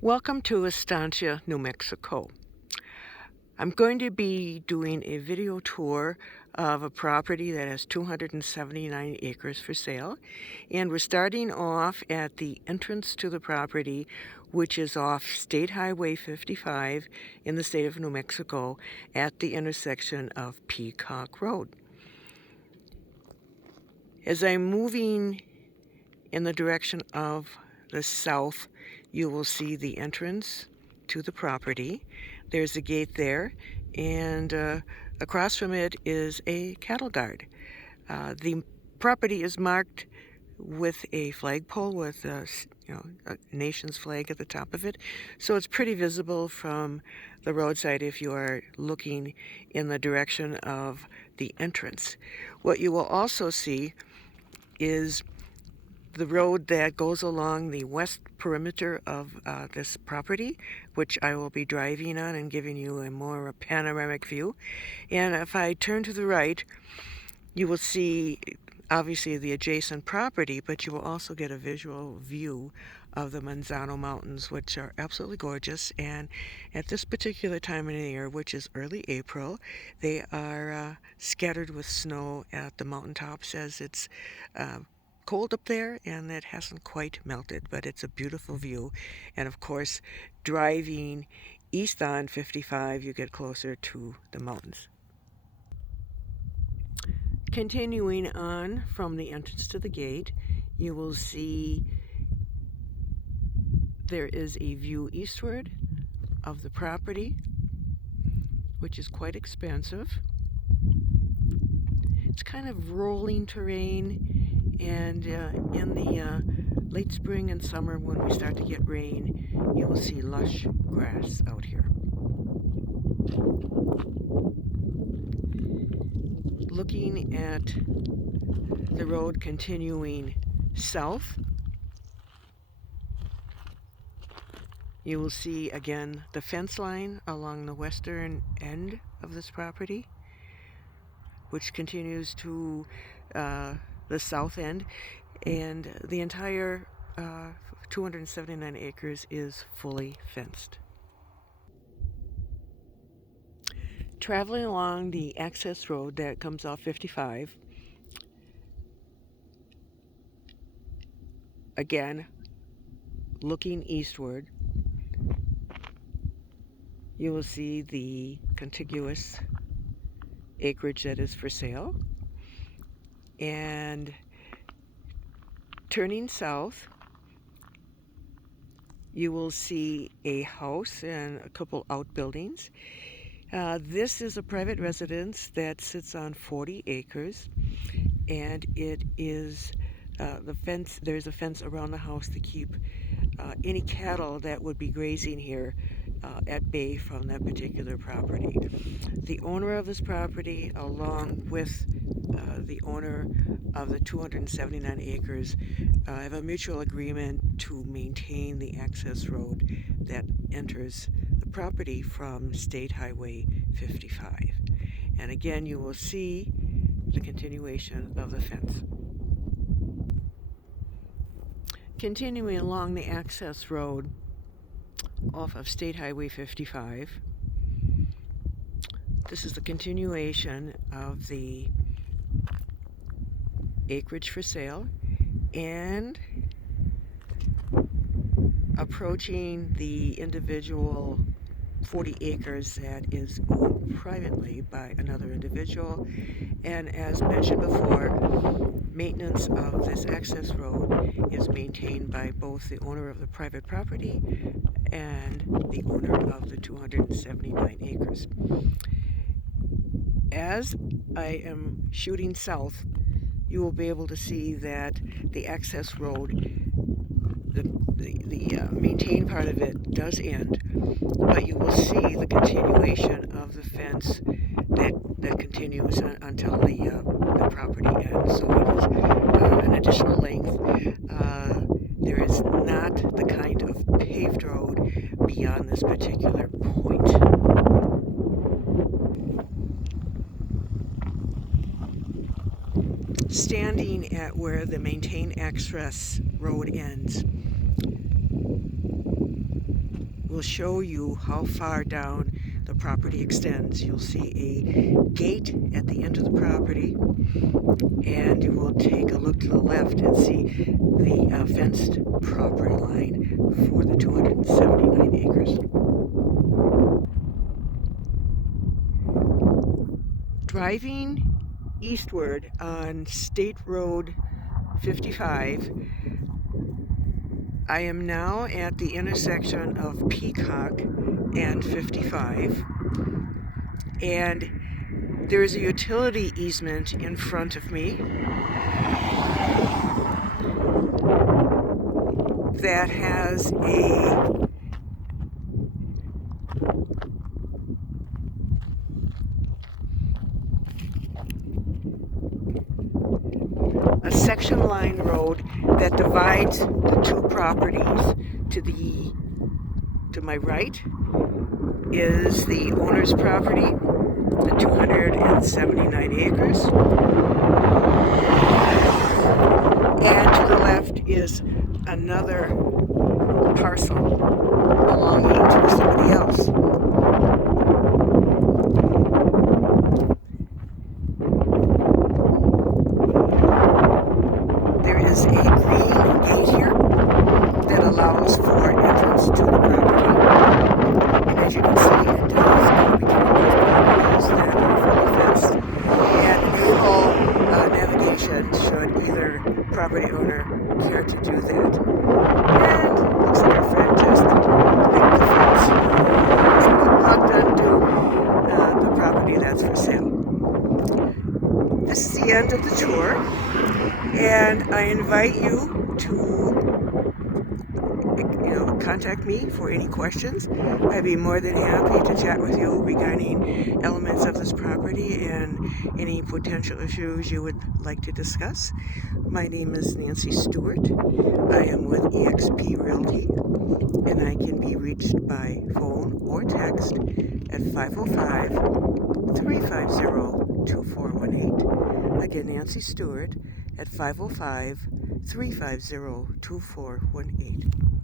Welcome to Estancia, New Mexico. I'm going to be doing a video tour of a property that has 279 acres for sale. And we're starting off at the entrance to the property, which is off State Highway 55 in the state of New Mexico at the intersection of Peacock Road. As I'm moving in the direction of the south, you will see the entrance to the property. There's a gate there, and across from it is a cattle guard. The property is marked with a flagpole with a nation's flag at the top of it, so it's pretty visible from the roadside if you are looking in the direction of the entrance. What you will also see is the road that goes along the west perimeter of this property, which I will be driving on and giving you a more panoramic view. And if I turn to the right, you will see obviously the adjacent property, but you will also get a visual view of the Manzano Mountains, which are absolutely gorgeous. And at this particular time of the year, which is early April, they are scattered with snow at the mountaintops as it's cold up there, and it hasn't quite melted, but it's a beautiful view. And of course, driving east on 55, you get closer to the mountains. Continuing on from the entrance to the gate, you will see there is a view eastward of the property, which is quite expansive. It's kind of rolling terrain, and in the late spring and summer, when we start to get rain, you will see lush grass out here. Looking at the road continuing south, you will see again the fence line along the western end of this property, which continues to the south end, and the entire 279 acres is fully fenced. Traveling along the access road that comes off 55, again, looking eastward, you will see the contiguous acreage that is for sale. And turning south, you will see a house and a couple outbuildings. This is a private residence that sits on 40 acres, and it is the fence. There's a fence around the house to keep any cattle that would be grazing here at bay from that particular property. The owner of this property, along with the owner of the 279 acres, have a mutual agreement to maintain the access road that enters the property from State Highway 55. And again, you will see the continuation of the fence. Continuing along the access road off of State Highway 55, this is the continuation of the acreage for sale, and approaching the individual 40 acres that is owned privately by another individual. And as mentioned before, maintenance of this access road is maintained by both the owner of the private property and the owner of the 279 acres. As I am shooting south, you will be able to see that the access road, the maintained part of it does end, but you will see the continuation of the fence that continues until the property ends. So it is an additional length. There is not the kind of paved road beyond this particular point. Standing at where the maintained access road ends, will show you how far down the property extends. You'll see a gate at the end of the property, and you will take a look to the left and see the fenced property line for the 279 acres. Driving eastward on State Road 55, I am now at the intersection of Peacock and 55, and there is a utility easement in front of me that has a section line road that divides the two properties. To my right is the owner's property, the 279 acres, and to the left is another parcel belonging to somebody else. There is a green gate here that allows for entrance to the property, and as you can see, it does go between these properties that are fully fenced and enable navigation should either property owner care to do that. And looks like our friend just picked the fence and walked onto the property that's for sale. This is the end of the tour, and I invite you to contact me for any questions. I'd be more than happy to chat with you regarding elements of this property and any potential issues you would like to discuss. My name is Nancy Stewart. I am with eXp Realty, and I can be reached by phone or text at 505-350-2418. Again, Nancy Stewart at 505-350-2418.